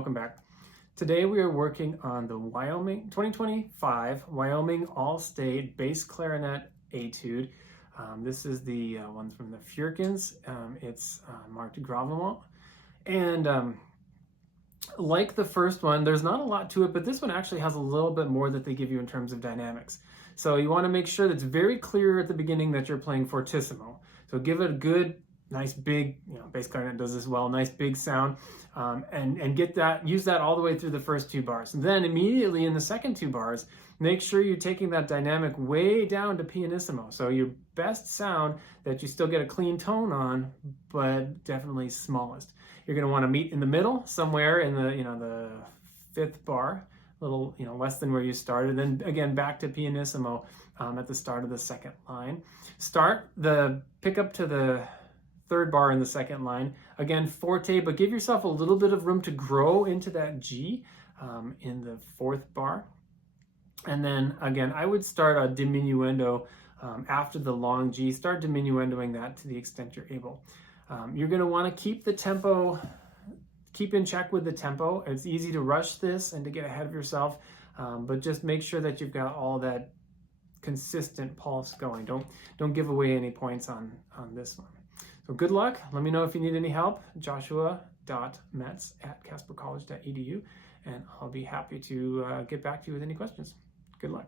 welcome back. Today we are working on the Wyoming 2025 Wyoming All-State Bass Clarinet Etude. This is the one from the Furkins. It's marked Gravement. And like the first one, there's not a lot to it, but this one actually has a little bit more that they give you in terms of dynamics. So you want to make sure that it's very clear at the beginning that you're playing fortissimo. So give it a good, nice big, bass clarinet does this well, nice big sound, and get that, use that all the way through the first two bars. And then immediately in the second two bars, make sure you're taking that dynamic way down to pianissimo. So your best sound that you still get a clean tone on, but definitely smallest. You're going to want to meet in the middle, somewhere in the, the fifth bar, a little, less than where you started. Then again, back to pianissimo at the start of the second line. Pick up to the third bar in the second line. Again, forte, but give yourself a little bit of room to grow into that G in the fourth bar. And then again, I would start a diminuendo after the long G. Start diminuendoing that to the extent you're able. You're going to want to keep the tempo, keep in check with the tempo. It's easy to rush this and to get ahead of yourself, but just make sure that you've got all that consistent pulse going. Don't give away any points on this one. So good luck. Let me know if you need any help. Joshua.metz@caspercollege.edu, and I'll be happy to get back to you with any questions. Good luck.